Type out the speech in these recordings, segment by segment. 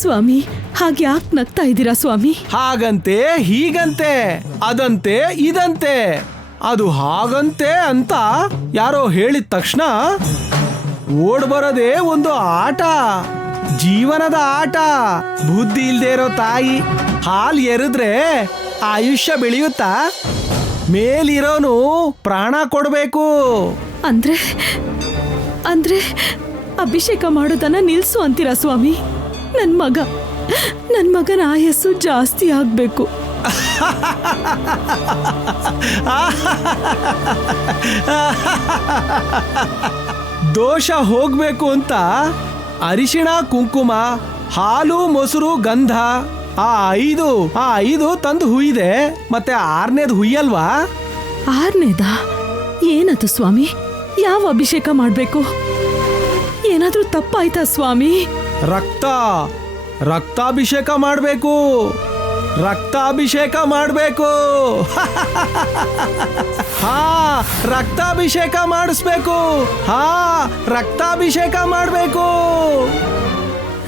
ಸ್ವಾಮಿ ಹಾಗ್ಯಾಕ್ ನಗ್ತಾ ಇದ್ದೀರಾ ಸ್ವಾಮಿ? ಹಾಗಂತೆ ಹೀಗಂತೆ ಅದಂತೆ ಇದಂತೆ ಅದು ಹಾಗಂತೆ ಅಂತ ಯಾರೋ ಹೇಳಿದ ತಕ್ಷಣ ಓಡ್ ಬರೋದೇ ಒಂದು ಆಟ, ಜೀವನದ ಆಟ. ಬುದ್ಧಿ ಇಲ್ದೇ ಇರೋ ತಾಯಿ ಹಾಲು ಎರೆದ್ರೆ ಆಯುಷ್ಯ ಬೆಳೆಯುತ್ತಾ? ಮೇಲಿರೋನು ಪ್ರಾಣ ಕೊಡ್ಬೇಕು. ಅಂದ್ರೆ ಅಂದ್ರೆ ಅಭಿಷೇಕ ಮಾಡೋದನ್ನ ನಿಲ್ಸು ಅಂತೀರಾ ಸ್ವಾಮಿ? ನನ್ ಮಗನ ಆಯಸ್ಸು ಜಾಸ್ತಿ ಆಗ್ಬೇಕು. ದೋಷ ಹೋಗ್ಬೇಕು ಅಂತ ಅರಿಶಿಣ, ಕುಂಕುಮ, ಹಾಲು, ಮೊಸರು, ಗಂಧ ಆ ಐದು ತಂದು ಹುಯ್ದೆ. ಮತ್ತೆ 6ನೇದು ಹುಯ್ಯಲ್ವಾ? 6ನೇದಾ? ಏನದು ಸ್ವಾಮಿ? ಯಾವ ಅಭಿಷೇಕ ಮಾಡ್ಬೇಕು? ಏನಾದ್ರೂ ತಪ್ಪಾಯ್ತಾ ಸ್ವಾಮಿ? ರಕ್ತಾಭಿಷೇಕ ಮಾಡ್ಬೇಕು. ರಕ್ತಾಭಿಷೇಕ ಮಾಡ್ಬೇಕು. ಹಾ, ರಕ್ತಾಭಿಷೇಕ ಮಾಡಿಸ್ಬೇಕು. ಹಾ, ರಕ್ತಾಭಿಷೇಕ ಮಾಡ್ಬೇಕು.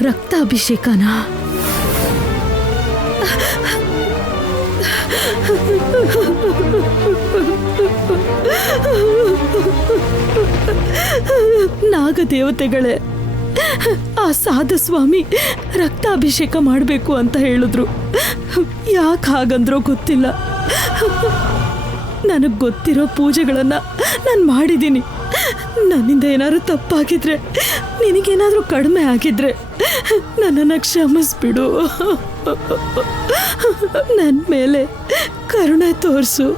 ರಕ್ತಾಭಿಷೇಕನಾ? ನಾಗದೇವತೆಗಳೇ, ಆ ಸಾಧು ಸ್ವಾಮಿ ರಕ್ತಾಭಿಷೇಕ ಮಾಡಬೇಕು ಅಂತ ಹೇಳಿದ್ರು. ಯಾಕೆ ಹಾಗಂದ್ರೋ ಗೊತ್ತಿಲ್ಲ. ನನಗೆ ಗೊತ್ತಿರೋ ಪೂಜೆಗಳನ್ನ ನಾನು ಮಾಡಿದ್ದೀನಿ. ನನ್ನಿಂದ ಏನಾದ್ರು ತಪ್ಪಾಗಿದ್ರೆ, ನಿನಗೇನಾದ್ರೂ ಕಡಿಮೆ ಆಗಿದ್ರೆ ನನ್ನನ್ನು ಕ್ಷಮಿಸ್ಬಿಡು. ನನ್ನ ಮೇಲೆ ಕರುಣೆ ತೋರಿಸು.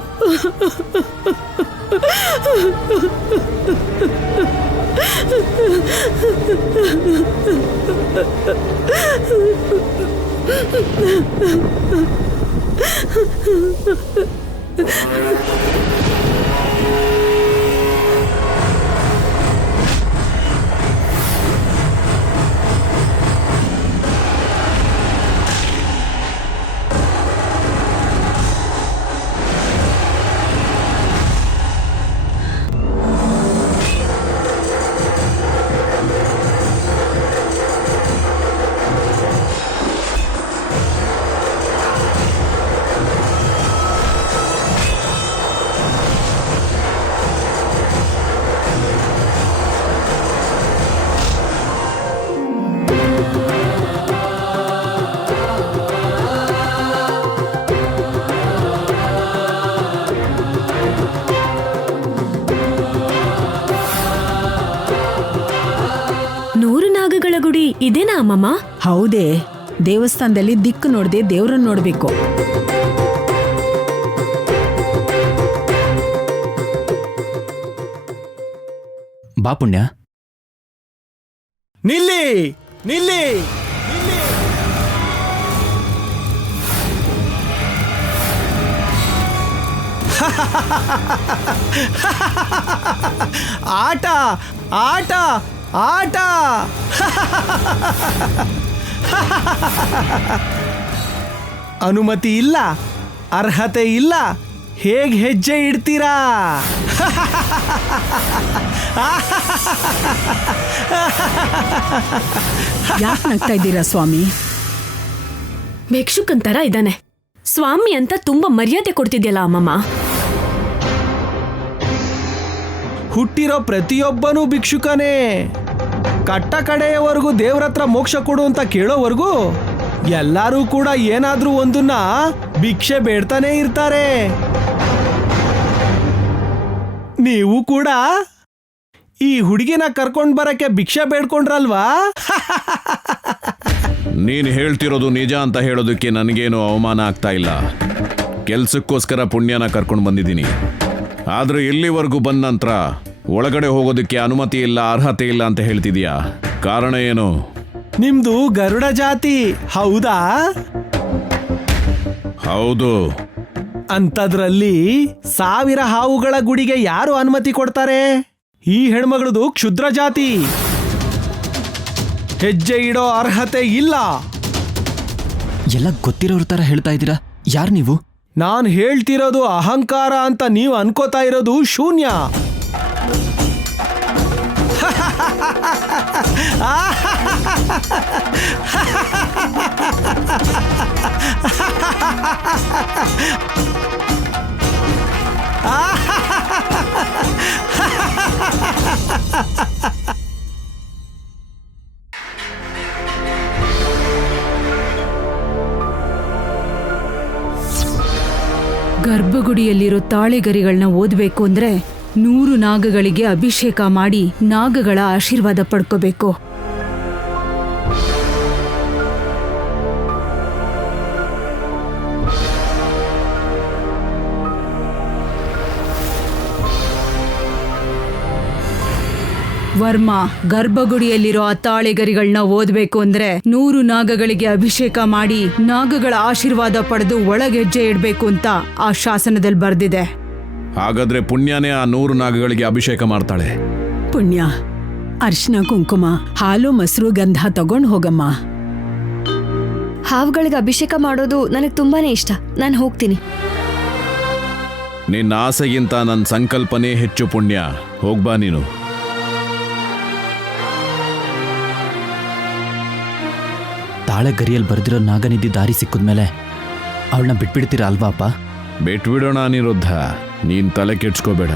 ಗುಡಿ ಇದೇನಾ ಅಮ್ಮಮ್ಮ? ಹೌದೇ, ದೇವಸ್ಥಾನದಲ್ಲಿ ದಿಕ್ಕು ನೋಡದೆ ದೇವ್ರನ್ನ ನೋಡ್ಬೇಕು. ಬಾ ಪುಣ್ಯ. ನಿಲ್ಲಿ ನಿಲ್ಲಿ. ಆಟ ಆಟ ಆಟ. ಅನುಮತಿ ಇಲ್ಲ, ಅರ್ಹತೆ ಇಲ್ಲ, ಹೇಗೆ ಹೆಜ್ಜೆ ಇಡ್ತೀರಾ? ಯಾಕೆ ನಗ್ತಾ ಇದ್ದೀರಾ ಸ್ವಾಮಿ? ಭಿಕ್ಷುಕಂತರ ಇದ್ದಾನೆ. ಸ್ವಾಮಿ ಅಂತ ತುಂಬಾ ಮರ್ಯಾದೆ ಕೊಡ್ತಿದ್ಯಲ್ಲ ಅಮ್ಮಮ್ಮ. ಹುಟ್ಟಿರೋ ಪ್ರತಿಯೊಬ್ಬನೂ ಭಿಕ್ಷುಕನೇ. ಕಟ್ಟ ಕಡೆಯವರೆಗೂ ದೇವ್ರತ್ರ ಮೋಕ್ಷ ಕೊಡು ಅಂತ ಕೇಳೋವರೆಗೂ ಎಲ್ಲರೂ ಕೂಡ ಏನಾದ್ರೂ ಒಂದನ್ನ ಭಿಕ್ಷೆ ಬೇಡ್ತಾನೆ ಇರ್ತಾರೆ. ನೀವು ಕೂಡ ಈ ಹುಡುಗಿನ ಕರ್ಕೊಂಡ್ ಬರಕ್ಕೆ ಭಿಕ್ಷೆ ಬೇಡ್ಕೊಂಡ್ರಲ್ವಾ? ನೀನು ಹೇಳ್ತಿರೋದು ನಿಜ ಅಂತ ಹೇಳೋದಕ್ಕೆ ನನಗೇನು ಅವಮಾನ ಆಗ್ತಾ ಇಲ್ಲ. ಕೆಲ್ಸಕ್ಕೋಸ್ಕರ ಪುಣ್ಯನ ಕರ್ಕೊಂಡು ಬಂದಿದ್ದೀನಿ. ಆದ್ರೆ ಇಲ್ಲಿವರೆಗೂ ಬಂದ ನಂತರ ಒಳಗಡೆ ಹೋಗೋದಕ್ಕೆ ಅನುಮತಿ ಇಲ್ಲ, ಅರ್ಹತೆ ಇಲ್ಲ ಅಂತ ಹೇಳ್ತಿದ್ಯಾ? ಕಾರಣ ಏನು? ನಿಮ್ದು ಗರುಡ ಜಾತಿ ಹೌದಾ? ಹೌದು. ಅಂತದ್ರಲ್ಲಿ 1000 ಹಾವುಗಳ ಗುಡಿಗೆ ಯಾರು ಅನುಮತಿ ಕೊಡ್ತಾರೆ? ಈ ಹೆಣ್ಮಗಳದು ಕ್ಷುದ್ರ ಜಾತಿ. ಹೆಜ್ಜೆ ಇಡೋ ಅರ್ಹತೆ ಇಲ್ಲ. ಎಲ್ಲ ಗೊತ್ತಿರೋರ ತರ ಹೇಳ್ತಾ ಇದ್ದೀರಾ. ಯಾರು ನೀವು? ನಾನ್ ಹೇಳ್ತಿರೋದು ಅಹಂಕಾರ ಅಂತ ನೀವು ಅನ್ಕೋತಾ ಇರೋದು ಶೂನ್ಯ. ಗರ್ಭಗುಡಿಯಲ್ಲಿರೋ ತಾಳೆಗರಿಗಳನ್ನ ಓದ್ಬೇಕು ಅಂದ್ರೆ 100 ನಾಗಗಳಿಗೆ ಅಭಿಷೇಕ ಮಾಡಿ ನಾಗಗಳ ಆಶೀರ್ವಾದ ಪಡ್ಕೋಬೇಕು. ವರ್ಮ, ಗರ್ಭಗುಡಿಯಲ್ಲಿರೋ ಆ ತಾಳೆಗರಿಗಳನ್ನ ಓದ್ಬೇಕು ಅಂದ್ರೆ 100 ನಾಗಗಳಿಗೆ ಅಭಿಷೇಕ ಮಾಡಿ ನಾಗಗಳ ಆಶೀರ್ವಾದ ಪಡೆದು ಒಳಗೆಜ್ಜೆ ಇಡ್ಬೇಕು ಅಂತ ಆ ಶಾಸನದಲ್ಲಿ ಬರ್ದಿದೆ. ಹಾಗಾದ್ರೆ ಪುಣ್ಯನೇ ಆ 100 ನಾಗಗಳಿಗೆ ಅಭಿಷೇಕ ಮಾಡ್ತಾಳೆ. ಪುಣ್ಯ, ಅರ್ಶಿನ ಕುಂಕುಮ, ಹಾಲು ಮೊಸರು ಗಂಧ ತಗೊಂಡ್ ಹೋಗಮ್ಮ. ಹಾವುಗಳಿಗೆ ಅಭಿಷೇಕ ಮಾಡೋದು ನನಗೆ ತುಂಬಾನೇ ಇಷ್ಟ. ನಾನು ಹೋಗ್ತೀನಿ. ನಿನ್ನ ಆಸೆಗಿಂತ ನನ್ನ ಸಂಕಲ್ಪನೇ ಹೆಚ್ಚು ಪುಣ್ಯ. ಹೋಗ್ಬಾ ನೀನು. ತಾಳೆಗರಿಯಲ್ಲಿ ಬರ್ದಿರೋ ನಾಗನಿಧಿ ದಾರಿ ಸಿಕ್ಕಿದ್ಮೇಲೆ ಅವಳನ್ನ ಬಿಟ್ಬಿಡ್ತೀರಾ ಅಲ್ವಾ ಅಪ್ಪ? ಬಿಟ್ಬಿಡೋಣ ಅನಿರುದ್ಧ, ನೀನ್ ತಲೆ ಕೆಡ್ಸ್ಕೋಬೇಡ.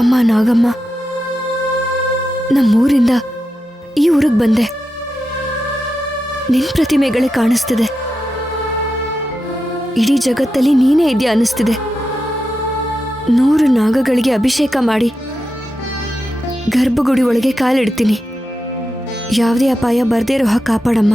ಅಮ್ಮ ನಾಗಮ್ಮ, ನಮ್ಮೂರಿಂದ ಈ ಊರಿಗೆ ಬಂದೆ. ನಿನ್ ಪ್ರತಿಮೆಗಳೇ ಕಾಣಿಸ್ತಿದೆ. ಇಡೀ ಜಗತ್ತಲ್ಲಿ ನೀನೇ ಇದೆಯಾ ಅನ್ನಿಸ್ತಿದೆ. 100 ನಾಗಗಳಿಗೆ ಅಭಿಷೇಕ ಮಾಡಿ ಗರ್ಭಗುಡಿ ಒಳಗೆ ಕಾಲಿಡ್ತೀನಿ. ಯಾವುದೇ ಅಪಾಯ ಬರ್ದೇ ಇರೋ ಹಾಗೆ ಕಾಪಾಡಮ್ಮ.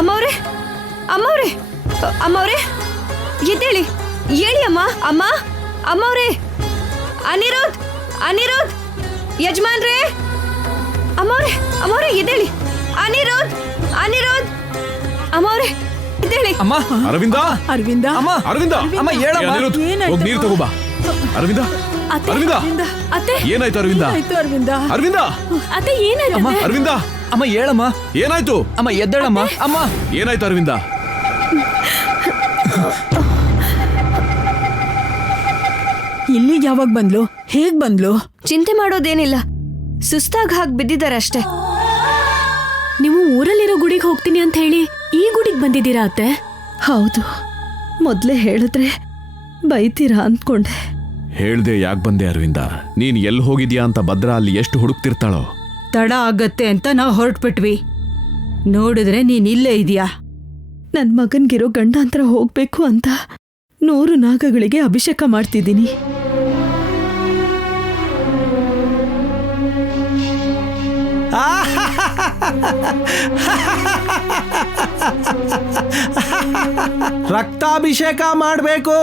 ಅಮ್ಮವ್ರೆ, ಅಮ್ಮವ್ರೆ, ಅಮ್ಮವ್ರೆ, ಎದ್ದೇಳಿ, ಹೇಳಿ ಅಮ್ಮ. ಅಮ್ಮ, ಅಮ್ಮವ್ರೆ, ಅನಿರುದ್ಧ್, ಅನಿರುದ್ಧ್, ಯಜಮಾನ್ರೇ, ಅಮ್ಮವ್ರೆ, ಅಮ್ಮವ್ರೆ, ಎದ್ದೇಳಿ, ಅನಿರುದ್ಧ್, ಅನಿರುದ್ಧ್, ಅಮ್ಮವ್ರೆ, ಎದ್ದೇಳಿ. ಅಮ್ಮ, ಅರವಿಂದ, ಅರವಿಂದ, ಅಮ್ಮ, ಅರವಿಂದ, ಅಮ್ಮ, ಹೇಳಮ್ಮ. ಅನಿರುದ್ಧ್, ಹೋಗ್ ನೀರ್ ತಗೋಬಾ. ಅರವಿಂದ, ಅತ್ತೆ, ಅರವಿಂದ, ಅತ್ತೆ, ಏನಾಯ್ತು ಅರವಿಂದ? ಆಯ್ತು ಅರವಿಂದ. ಅರವಿಂದ, ಅತ್ತೆ ಏನಾಯ್ತು? ಅಮ್ಮ, ಅರವಿಂದ, ಅಮ್ಮ, ಹೇಳಮ್ಮ. ಏನಾಯ್ತು? ಅಮ್ಮ, ಎದ್ದೇಳಮ್ಮ. ಅಮ್ಮ, ಏನಾಯ್ತು ಅರವಿಂದ? ಇಲ್ಲಿಗೆ ಯಾವಾಗ ಬಂದ್ಲು? ಹೇಗ್ ಬಂದ್ಲು? ಚಿಂತೆ ಮಾಡೋದೇನಿಲ್ಲ, ಸುಸ್ತಾಗಿ ಹಾಗೆ ಬಿದ್ದಿದ್ದಾರೆ ಅಷ್ಟೇ. ನೀವು ಊರಲ್ಲಿರೋ ಗುಡಿಗೆ ಹೋಗ್ತೀನಿ ಅಂತ ಹೇಳಿ ಈ ಗುಡಿಗೆ ಬಂದಿದ್ದೀರಾ ಅತ್ತೆ? ಹೌದು, ಮೊದಲೇ ಹೇಳಿದ್ರೆ ಬೈತೀರಾ ಅಂದ್ಕೊಂಡೆ. ಹೇಳ್ದೆ ಯಾಕೆ ಬಂದೆ ಅರವಿಂದ? ನೀನ್ ಎಲ್ಲಿ ಹೋಗಿದ್ಯಾ ಅಂತ ಭದ್ರಾ ಅಲ್ಲಿ ಎಷ್ಟು ಹುಡುಕ್ತಿರ್ತಾಳೋ. ತಡ ಆಗತ್ತೆ ಅಂತ ನಾವು ಹೊರಟ್ಬಿಟ್ವಿ. ನೋಡಿದ್ರೆ ನೀನ್ ಇಲ್ಲೇ ಇದೀಯಾ. ನನ್ನ ಮಗನ್ಗಿರೋ ಗಂಡಾಂತರ ಹೋಗ್ಬೇಕು ಅಂತ 100 ನಾಗಗಳಿಗೆ ಅಭಿಷೇಕ ಮಾಡ್ತಿದ್ದೀನಿ. ರಕ್ತಾಭಿಷೇಕ ಮಾಡಬೇಕು,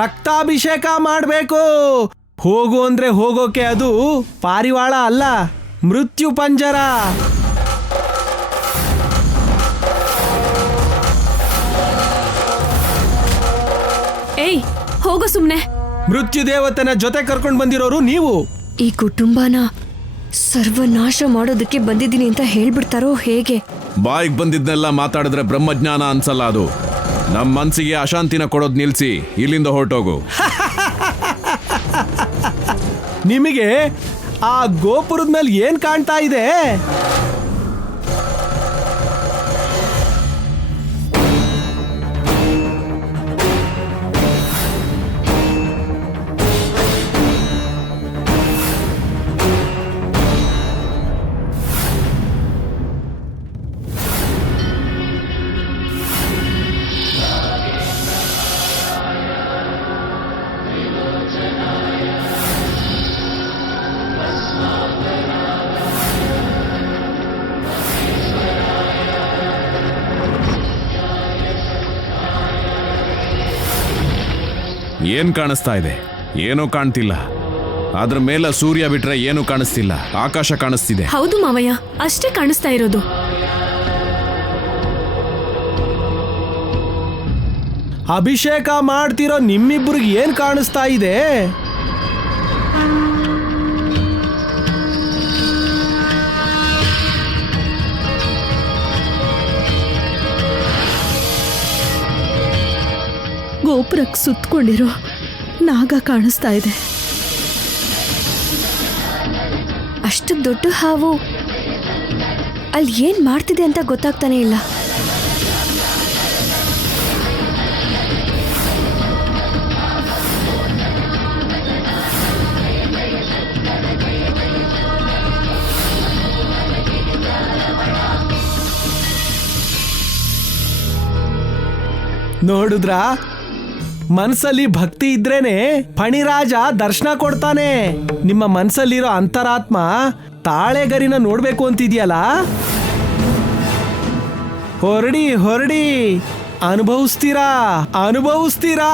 ರಕ್ತಾಭಿಷೇಕ ಮಾಡಬೇಕು. ಹೋಗು ಅಂದ್ರೆ ಹೋಗೋಕೆ ಅದು ಪಾರಿವಾಳ ಅಲ್ಲ, ಮೃತ್ಯು ಪಂಜರ. ಏಯ್ ಹೋಗೋ ಸುಮ್ನೆ. ಮೃತ್ಯು ದೇವತೆನ ಜೊತೆ ಕರ್ಕೊಂಡು ಬಂದಿರೋರು ನೀವು. ಈ ಕುಟುಂಬನ ಸರ್ವನಾಶ ಮಾಡೋದಕ್ಕೆ ಬಂದಿದ್ದೀನಿ ಅಂತ ಹೇಳ್ಬಿಡ್ತಾರೋ ಹೇಗೆ? ಬಾಯಿಗೆ ಬಂದಿದ್ನೆಲ್ಲ ಮಾತಾಡಿದ್ರೆ ಬ್ರಹ್ಮಜ್ಞಾನ ಅನ್ಸಲ್ಲ. ಅದು ನಮ್ಮ ಮನ್ಸಿಗೆ ಅಶಾಂತಿನ ಕೊಡೋದು ನಿಲ್ಸಿ ಇಲ್ಲಿಂದ ಹೊರಟೋಗು. ನಿಮಗೆ ಆ ಗೋಪುರದ ಮೇಲೆ ಏನ್ ಕಾಣ್ತಾ ಇದೆ? ಏನ್ ಕಾಣಿಸ್ತಾ ಇದೆ? ಏನೂ ಕಾಣ್ತಿಲ್ಲ. ಅದ್ರ ಮೇಲೆ ಸೂರ್ಯ ಬಿಟ್ರೆ ಏನು ಕಾಣಿಸ್ತಿಲ್ಲ. ಆಕಾಶ ಕಾಣಿಸ್ತಿದೆ. ಹೌದು ಮಾವಯ್ಯ, ಅಷ್ಟೇ ಕಾಣಿಸ್ತಾ ಇರೋದು. ಅಭಿಷೇಕ ಮಾಡ್ತಿರೋ ನಿಮ್ಮಿಬ್ಬರಿಗೆ ಏನ್ ಕಾಣಿಸ್ತಾ ಇದೆ? ಗೋಪುರಕ್ಕೆ ಸುತ್ತಕೊಂಡಿರೋ ನಾಗ ಕಾಣಿಸ್ತಾ ಇದೆ. ಅಷ್ಟು ದೊಡ್ಡ ಹಾವು ಅಲ್ಲಿ ಏನ್ ಮಾಡ್ತಿದೆ ಅಂತ ಗೊತ್ತಾಗ್ತಾನೆ ಇಲ್ಲ. ನೋಡಿದ್ರಾ? ಮನ್ಸಲ್ಲಿ ಭಕ್ತಿ ಇದ್ರೇನೆ ಫಣಿರಾಜ ದರ್ಶನ ಕೊಡ್ತಾನೆ. ನಿಮ್ಮ ಮನ್ಸಲ್ಲಿರೋ ಅಂತರಾತ್ಮ ತಾಳೆಗರಿನ ನೋಡ್ಬೇಕು ಅಂತಿದ್ಯಲ್ಲ, ಹೊರಡಿ ಹೊರಡಿ, ಅನುಭವಿಸ್ತೀರಾ ಅನುಭವಿಸ್ತೀರಾ.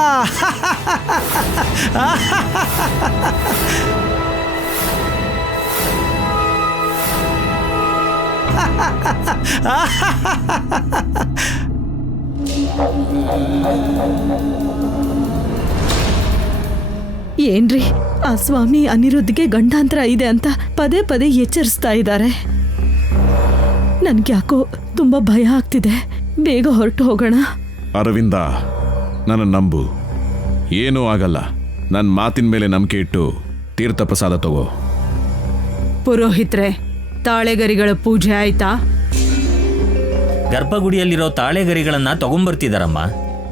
ಏನ್ರಿ, ಆ ಸ್ವಾಮಿ ಅನಿರುದ್ಧಿಗೆ ಗಂಡಾಂತರ ಇದೆ ಅಂತ ಪದೇ ಪದೇ ಎಚ್ಚರಿಸ್ತಾ ಇದ್ದಾರೆ. ನನ್ಗ್ಯಾಕೋ ತುಂಬಾ ಭಯ ಆಗ್ತಿದೆ. ಬೇಗ ಹೊರಟು ಹೋಗೋಣ. ಅರವಿಂದ, ನನ್ನ ನಂಬು, ಏನೂ ಆಗಲ್ಲ. ನನ್ನ ಮಾತಿನ ಮೇಲೆ ನಂಬಿಕೆ ಇಟ್ಟು ತೀರ್ಥ ಪ್ರಸಾದ ತಗೋ. ಪುರೋಹಿತ್ರೆ, ತಾಳೆಗರಿಗಳ ಪೂಜೆ ಆಯ್ತಾ? ಗರ್ಭಗುಡಿಯಲ್ಲಿರೋ ತಾಳೆಗರಿಗಳನ್ನ ತಗೊಂಬರ್ತಿದಾರಮ್ಮ.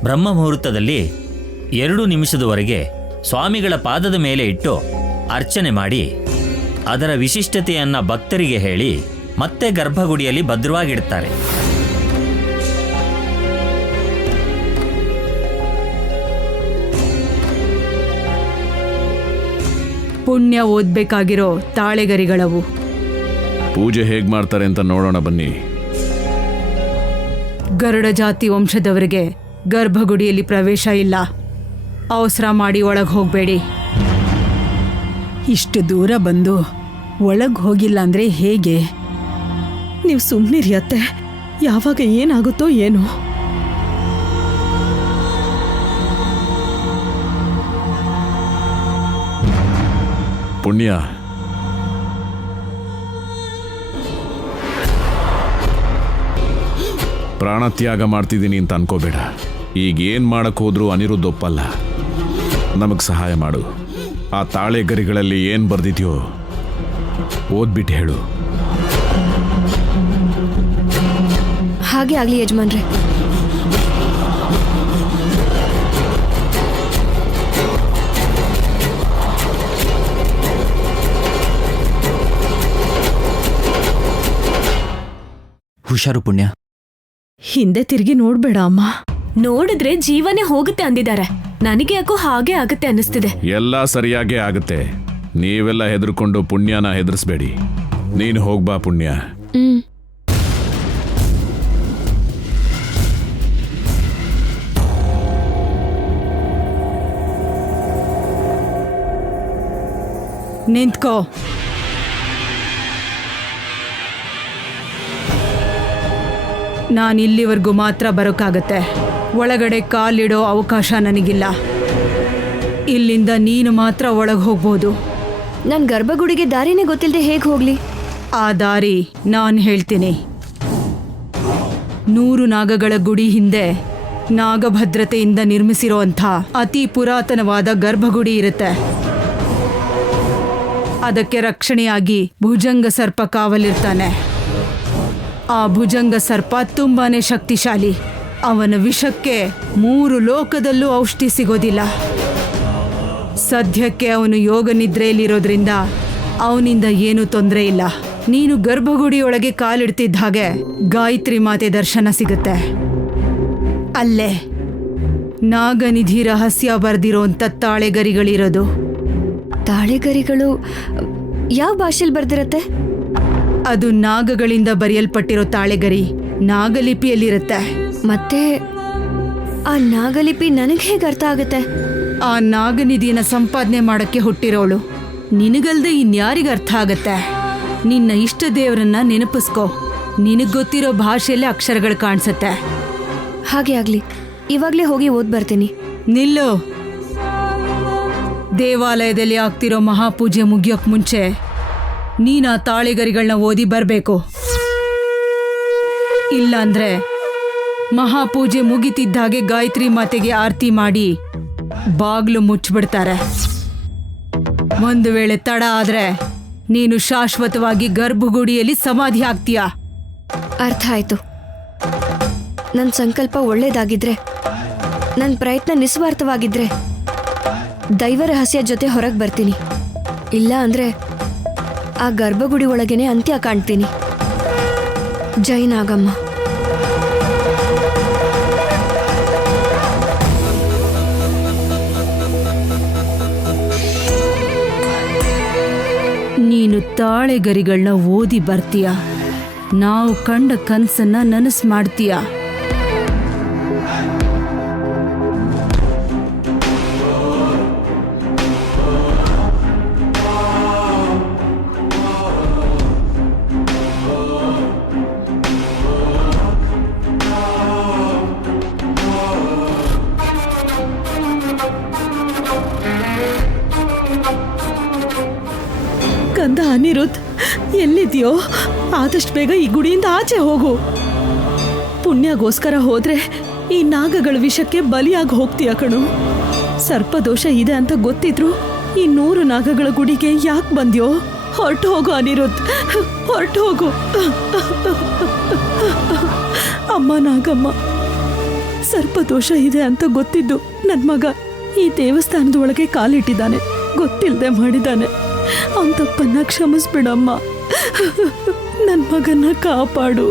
ಬ್ರಹ್ಮ ಮುಹೂರ್ತದಲ್ಲಿ 2 ನಿಮಿಷದವರೆಗೆ ಸ್ವಾಮಿಗಳ ಪಾದದ ಮೇಲೆ ಇಟ್ಟು ಅರ್ಚನೆ ಮಾಡಿ ಅದರ ವಿಶಿಷ್ಟತೆಯನ್ನ ಭಕ್ತರಿಗೆ ಹೇಳಿ ಮತ್ತೆ ಗರ್ಭಗುಡಿಯಲ್ಲಿ ಭದ್ರವಾಗಿಡ್ತಾರೆ. ಪುಣ್ಯ ಓದ್ಬೇಕಾಗಿರೋ ತಾಳೆಗರಿಗಳವು. ಪೂಜೆ ಹೇಗೆ ಮಾಡ್ತಾರೆ ಅಂತ ನೋಡೋಣ ಬನ್ನಿ. ಗರುಡ ಜಾತಿ ವಂಶದವರಿಗೆ ಗರ್ಭಗುಡಿಯಲ್ಲಿ ಪ್ರವೇಶ ಇಲ್ಲ. ಅವಸರ ಮಾಡಿ ಒಳಗೆ ಹೋಗಬೇಡಿ. ಇಷ್ಟು ದೂರ ಬಂದು ಒಳಗೆ ಹೋಗಿಲ್ಲ ಅಂದ್ರೆ ಹೇಗೆ? ನೀವು ಸುಮ್ಮನಿರಿ ಅತ್ತೆ. ಯಾವಾಗ ಏನಾಗುತ್ತೋ ಏನೋ. ಪುಣ್ಯ, ಪ್ರಾಣತ್ಯಾಗ ಮಾಡ್ತಿದ್ದೀನಿ ಅಂತ ಅನ್ಕೋಬೇಡ. ಈಗ ಏನ್ ಮಾಡಕ್ ಹೋದ್ರೂ ಅನಿರುದ್ಧ ಒಪ್ಪಲ್ಲ. ನಮಗ್ ಸಹಾಯ ಮಾಡು. ಆ ತಾಳೆ ಗರಿಗಳಲ್ಲಿ ಏನ್ ಬರ್ದಿದ್ಯೋ ಓದ್ಬಿಟ್ಟು ಹೇಳು. ಹಾಗೆ ಆಗ್ಲಿ ಯಜಮಾನ್ರೆ. ಹುಷಾರು ಪುಣ್ಯ. ಹಿಂದೆ ತಿರುಗಿ ನೋಡ್ಬೇಡ ಅಮ್ಮ. ನೋಡಿದ್ರೆ ಜೀವನೇ ಹೋಗುತ್ತೆ ಅಂದಿದ್ದಾರೆ. ನನಗೆ ಯಾಕೋ ಹಾಗೆ ಆಗುತ್ತೆ ಅನ್ನಿಸ್ತಿದೆ. ಎಲ್ಲ ಸರಿಯಾಗೇ ಆಗುತ್ತೆ. ನೀವೆಲ್ಲ ಹೆದರ್ಕೊಂಡು ಪುಣ್ಯನ ಹೆದರ್ಸ್ಬೇಡಿ. ನೀನು ಹೋಗ್ಬಾ ಪುಣ್ಯ. ನಿಂತ್ಕೋ. ನಾನು ಇಲ್ಲಿವರೆಗೂ ಮಾತ್ರ ಬರೋಕ್ಕಾಗತ್ತೆ. ಒಳಗಡೆ ಕಾಲಿಡೋ ಅವಕಾಶ ನನಗಿಲ್ಲ. ಇಲ್ಲಿಂದ ನೀನು ಮಾತ್ರ ಒಳಗೆ ಹೋಗ್ಬೋದು. ನನ್ ಗರ್ಭಗುಡಿಗೆ ದಾರಿನೇ ಗೊತ್ತಿಲ್ಲದೆ ಹೇಗೆ ಹೋಗ್ಲಿ? ಆ ದಾರಿ ನಾನು ಹೇಳ್ತೀನಿ. 100 ನಾಗಗಳ ಗುಡಿ ಹಿಂದೆ ನಾಗಭದ್ರತೆಯಿಂದ ನಿರ್ಮಿಸಿರೋಂಥ ಅತಿ ಪುರಾತನವಾದ ಗರ್ಭಗುಡಿ ಇರುತ್ತೆ. ಅದಕ್ಕೆ ರಕ್ಷಣೆಯಾಗಿ ಭುಜಂಗ ಸರ್ಪ ಕಾವಲಿರ್ತಾನೆ. ಆ ಭುಜಂಗ ಸರ್ಪ ತುಂಬಾನೇ ಶಕ್ತಿಶಾಲಿ. ಅವನ ವಿಷಕ್ಕೆ 3 ಲೋಕದಲ್ಲೂ ಔಷಧಿ ಸಿಗೋದಿಲ್ಲ. ಸದ್ಯಕ್ಕೆ ಅವನು ಯೋಗ ನಿದ್ರೆಯಲ್ಲಿರೋದ್ರಿಂದ ಅವನಿಂದ ಏನೂ ತೊಂದರೆ ಇಲ್ಲ. ನೀನು ಗರ್ಭಗುಡಿಯೊಳಗೆ ಕಾಲಿಡ್ತಿದ್ದ ಹಾಗೆ ಗಾಯತ್ರಿ ಮಾತೆ ದರ್ಶನ ಸಿಗುತ್ತೆ. ಅಲ್ಲೇ ನಾಗನಿಧಿ ರಹಸ್ಯ ಬರೆದಿರೋಂಥ ತಾಳೆಗರಿಗಳಿರೋದು. ತಾಳೆಗರಿಗಳು ಯಾವ ಭಾಷೆಯಲ್ಲಿ ಬರ್ದಿರತ್ತೆ? ಅದು ನಾಗಗಳಿಂದ ಬರೆಯಲ್ಪಟ್ಟಿರೋ ತಾಳೆಗರಿ ನಾಗಲಿಪಿಯಲ್ಲಿರುತ್ತೆ. ಮತ್ತೆ ಆ ನಾಗಲಿಪಿ ನನಗೆ ಹೇಗೆ ಅರ್ಥ ಆಗುತ್ತೆ? ಆ ನಾಗನಿಧಿನ ಸಂಪಾದನೆ ಮಾಡಕ್ಕೆ ಹುಟ್ಟಿರೋಳು. ನಿನಗಲ್ದೆ ಇನ್ಯಾರಿಗೆ ಅರ್ಥ ಆಗತ್ತೆ? ನಿನ್ನ ಇಷ್ಟ ದೇವರನ್ನ ನೆನಪಿಸ್ಕೋ. ನಿನಗ್ ಗೊತ್ತಿರೋ ಭಾಷೆಯಲ್ಲೇ ಅಕ್ಷರಗಳು ಕಾಣಿಸತ್ತೆ. ಹಾಗೆ ಆಗ್ಲಿ, ಇವಾಗ್ಲೇ ಹೋಗಿ ಓದ್ ಬರ್ತೀನಿ. ನಿಲ್ಲು. ದೇವಾಲಯದಲ್ಲಿ ಆಗ್ತಿರೋ ಮಹಾಪೂಜೆ ಮುಗಿಯೋಕ್ ಮುಂಚೆ ನೀನು ಆ ತಾಳೆಗರಿಗಳನ್ನ ಓದಿ ಬರಬೇಕು. ಇಲ್ಲಾಂದ್ರೆ ಮಹಾಪೂಜೆ ಮುಗಿತಿದ್ದಾಗೆ ಗಾಯತ್ರಿ ಮಾತೆಗೆ ಆರತಿ ಮಾಡಿ ಬಾಗ್ಲು ಮುಚ್ಚಿಬಿಡ್ತಾರೆ. ಒಂದು ವೇಳೆ ತಡ ಆದ್ರೆ ನೀನು ಶಾಶ್ವತವಾಗಿ ಗರ್ಭಗುಡಿಯಲ್ಲಿ ಸಮಾಧಿ ಆಗ್ತೀಯ. ಅರ್ಥ ಆಯ್ತು. ನನ್ನ ಸಂಕಲ್ಪ ಒಳ್ಳೇದಾಗಿದ್ರೆ, ನನ್ನ ಪ್ರಯತ್ನ ನಿಸ್ವಾರ್ಥವಾಗಿದ್ರೆ ದೈವ ರಹಸ್ಯ ಜೊತೆ ಹೊರಗೆ ಬರ್ತೀನಿ. ಇಲ್ಲ ಅಂದ್ರೆ ಆ ಗರ್ಭಗುಡಿ ಒಳಗೇನೆ ಅಂತ್ಯ ಕಾಣ್ತೀನಿ. ಜೈ ನಾಗಮ್ಮ. ನೀನು ತಾಳೆಗರಿಗಳನ್ನ ಓದಿ ಬರ್ತೀಯ. ನಾವು ಕಂಡ ಕನಸನ್ನ ನನಸು ಮಾಡ್ತೀಯ. ಕಂದ ಅನಿರುದ್ಧ್, ಎಲ್ಲಿದ್ಯೋ? ಆದಷ್ಟು ಬೇಗ ಈ ಗುಡಿಯಿಂದ ಆಚೆ ಹೋಗು. ಪುಣ್ಯಗೋಸ್ಕರ ಹೋದ್ರೆ ಈ ನಾಗಗಳ ವಿಷಕ್ಕೆ ಬಲಿಯಾಗಿ ಹೋಗ್ತೀಯ ಕಣು. ಸರ್ಪದೋಷ ಇದೆ ಅಂತ ಗೊತ್ತಿದ್ರು ಈ 100 ನಾಗಗಳ ಗುಡಿಗೆ ಯಾಕೆ ಬಂದ್ಯೋ? ಹೊರಟು ಹೋಗು ಅನಿರುದ್ಧ್, ಹೊರಟು ಹೋಗು. ಅಮ್ಮ ನಾಗಮ್ಮ, ಸರ್ಪದೋಷ ಇದೆ ಅಂತ ಗೊತ್ತಿದ್ದು ನನ್ನ ಮಗ ಈ ದೇವಸ್ಥಾನದ ಒಳಗೆ ಕಾಲಿಟ್ಟಿದ್ದಾನೆ. ಗೊತ್ತಿಲ್ಲದೆ ಮಾಡಿದ್ದಾನೆ. ಅವನ ತಪ್ಪನ್ನ ಕ್ಷಮಿಸ್ಬಿಡಮ್ಮ. ನನ್ನ ಮಗನ್ನ ಕಾಪಾಡು.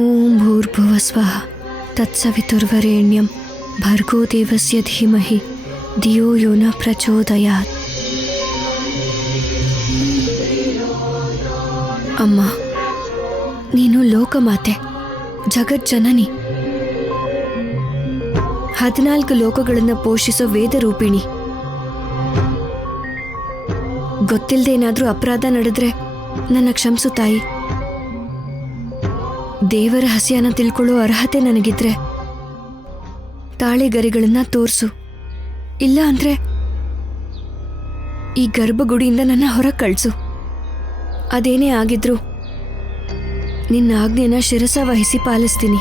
ಓಂ ಭೂರ್ಭುವ ಸ್ವಃ ತತ್ಸವಿತುರ್ವರೆಣ್ಯಂ ಭರ್ಗೋ ದೇವಸ್ಯ ಧೀಮಹಿ ಧಿಯೋ ಯೋ ನ ಪ್ರಚೋದಯಾತ್. ಅಮ್ಮ, ನೀನು ಲೋಕಮಾತೆ, ಜಗಜ್ಜನನಿ, 14 ಲೋಕಗಳನ್ನು ಪೋಷಿಸೋ ವೇದರೂಪಿಣಿ. ಗೊತ್ತಿಲ್ಲದೆ ಏನಾದ್ರೂ ಅಪರಾಧ ನಡೆದ್ರೆ ನನ್ನ ಕ್ಷಮಿಸು ತಾಯಿ. ದೇವರ ಹಸಿಯನ್ನ ತಿಳ್ಕೊಳ್ಳೋ ಅರ್ಹತೆ ನನಗಿದ್ರೆ ತಾಳೆಗರಿಗಳನ್ನ ತೋರಿಸು. ಇಲ್ಲ ಅಂದ್ರೆ ಈ ಗರ್ಭಗುಡಿಯಿಂದ ನನ್ನ ಹೊರ ಕಳಿಸು. ಅದೇನೇ ಆಗಿದ್ರು ನಿನ್ನ ಆಜ್ಞೆನ ಶಿರಸ ವಹಿಸಿ ಪಾಲಿಸ್ತೀನಿ.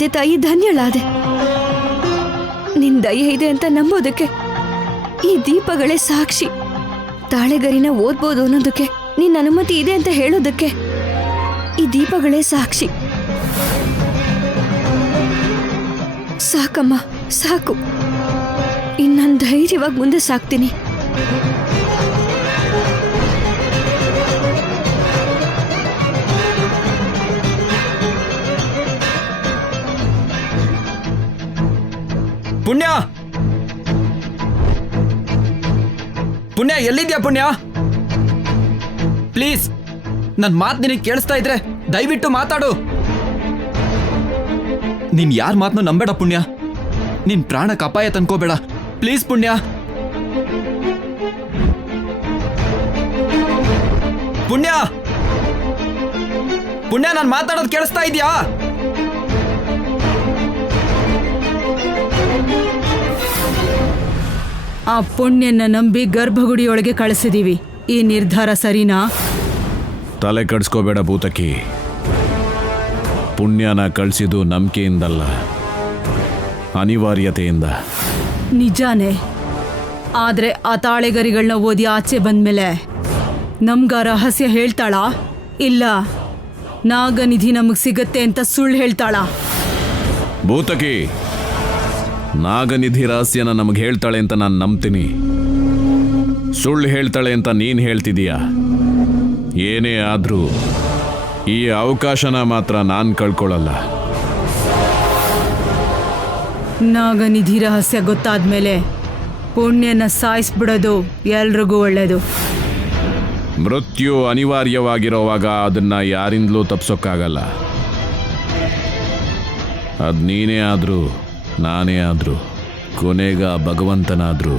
ಧನ್ಯಳಾದೆ ತಾಯಿ, ಧನ್ಯಳಾದೆ. ನಿನ್ ದಯೆ ಇದೆ ಅಂತ ನಂಬೋದಕ್ಕೆ ಈ ದೀಪಗಳೇ ಸಾಕ್ಷಿ. ತಾಳೆಗರಿನ ಓದ್ಬೋದು ಅನ್ನೋದಕ್ಕೆ ನಿನ್ನ ಅನುಮತಿ ಇದೆ ಅಂತ ಹೇಳೋದಕ್ಕೆ ಈ ದೀಪಗಳೇ ಸಾಕ್ಷಿ. ಸಾಕಮ್ಮ, ಸಾಕು. ಇನ್ನನ್ ಧೈರ್ಯವಾಗಿ ಮುಂದೆ ಸಾಕ್ತೀನಿ. ಪುಣ್ಯ, ಪುಣ್ಯ ಎಲ್ಲಿದ್ಯಾ ಪುಣ್ಯ? ಪ್ಲೀಸ್, ನನ್ನ ಮಾತು ನಿನಗೆ ಕೇಳಿಸ್ತಾ ಇದ್ರೆ ದಯವಿಟ್ಟು ಮಾತಾಡು. ನೀನ್ ಯಾರ ಮಾತನ್ನು ನಂಬೇಡ ಪುಣ್ಯ. ನಿನ್ ಪ್ರಾಣಕ್ಕೆ ಅಪಾಯ ತಂದ್ಕೋಬೇಡ ಪ್ಲೀಸ್ ಪುಣ್ಯ. ಪುಣ್ಯ, ಪುಣ್ಯ, ನಾನು ಮಾತಾಡೋದು ಕೇಳಿಸ್ತಾ ಇದೆಯಾ? ಆ ಪುಣ್ಯನ ನಂಬಿ ಗರ್ಭಗುಡಿಯೊಳಗೆ ಕಳಿಸಿದೀವಿ. ಈ ನಿರ್ಧಾರ ಸರಿನಾ? ತಲೆ ಕಡ್ಸ್ಕೋಬೇಡ ಭೂತಕಿ. ಪುಣ್ಯನ ಕಳಿಸಿದ್ದು ನಂಬಿಕೆಯಿಂದಲ್ಲ, ಅನಿವಾರ್ಯತೆಯಿಂದ. ನಿಜಾನೇ. ಆದ್ರೆ ಆ ತಾಳೆಗರಿಗಳನ್ನ ಓದಿ ಆಚೆ ಬಂದ್ಮೇಲೆ ನಮ್ಗ ರಹಸ್ಯ ಹೇಳ್ತಾಳಾ? ಇಲ್ಲ ನಾಗನಿಧಿ ನಮಗ್ ಸಿಗತ್ತೆ ಅಂತ ಸುಳ್ಳು ಹೇಳ್ತಾಳಾ? ಭೂತಕಿ, ನಾಗನಿಧಿ ರಹಸ್ಯನ ನಮಗೆ ಹೇಳ್ತಾಳೆ ಅಂತ ನಾನು ನಂಬ್ತೀನಿ. ಸುಳ್ಳು ಹೇಳ್ತಾಳೆ ಅಂತ ನೀನು ಹೇಳ್ತಿದೀಯ. ಏನೇ ಆದ್ರೂ ಈ ಅವಕಾಶನ ಮಾತ್ರ ನಾನು ಕಳ್ಕೊಳ್ಳಲ್ಲ. ನಾಗನಿಧಿ ರಹಸ್ಯ ಗೊತ್ತಾದ್ಮೇಲೆ ಪುಣ್ಯನ ಸಾಯಿಸ್ಬಿಡೋದು ಎಲ್ರಿಗೂ ಒಳ್ಳೇದು. ಮೃತ್ಯು ಅನಿವಾರ್ಯವಾಗಿರೋವಾಗ ಅದನ್ನ ಯಾರಿಂದಲೂ ತಪ್ಸೋಕ್ಕಾಗಲ್ಲ. ಅದು ನೀನೇ ಆದ್ರೂ, ನಾನೇ ಆದ್ರೂ, ಕೊನೆಗ ಭಗವಂತನಾದ್ರೂ